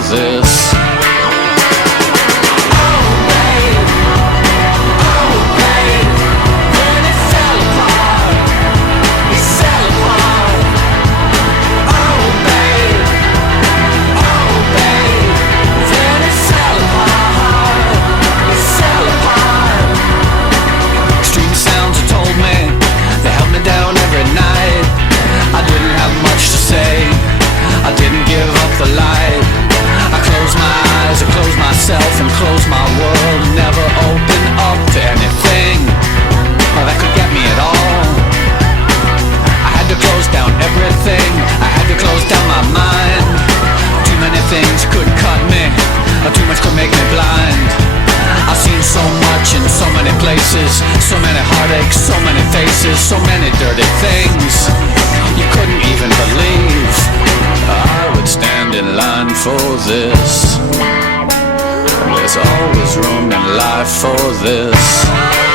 this. And close my world, never open up to anything that could get me at all. I had to close down everything, I had to close down my mind. Too many things could cut me, too much could make me blind. I've seen so much in so many places, so many heartaches, so many faces, so many dirty things you couldn't even believe I would stand in line for this. There's always room in life for this.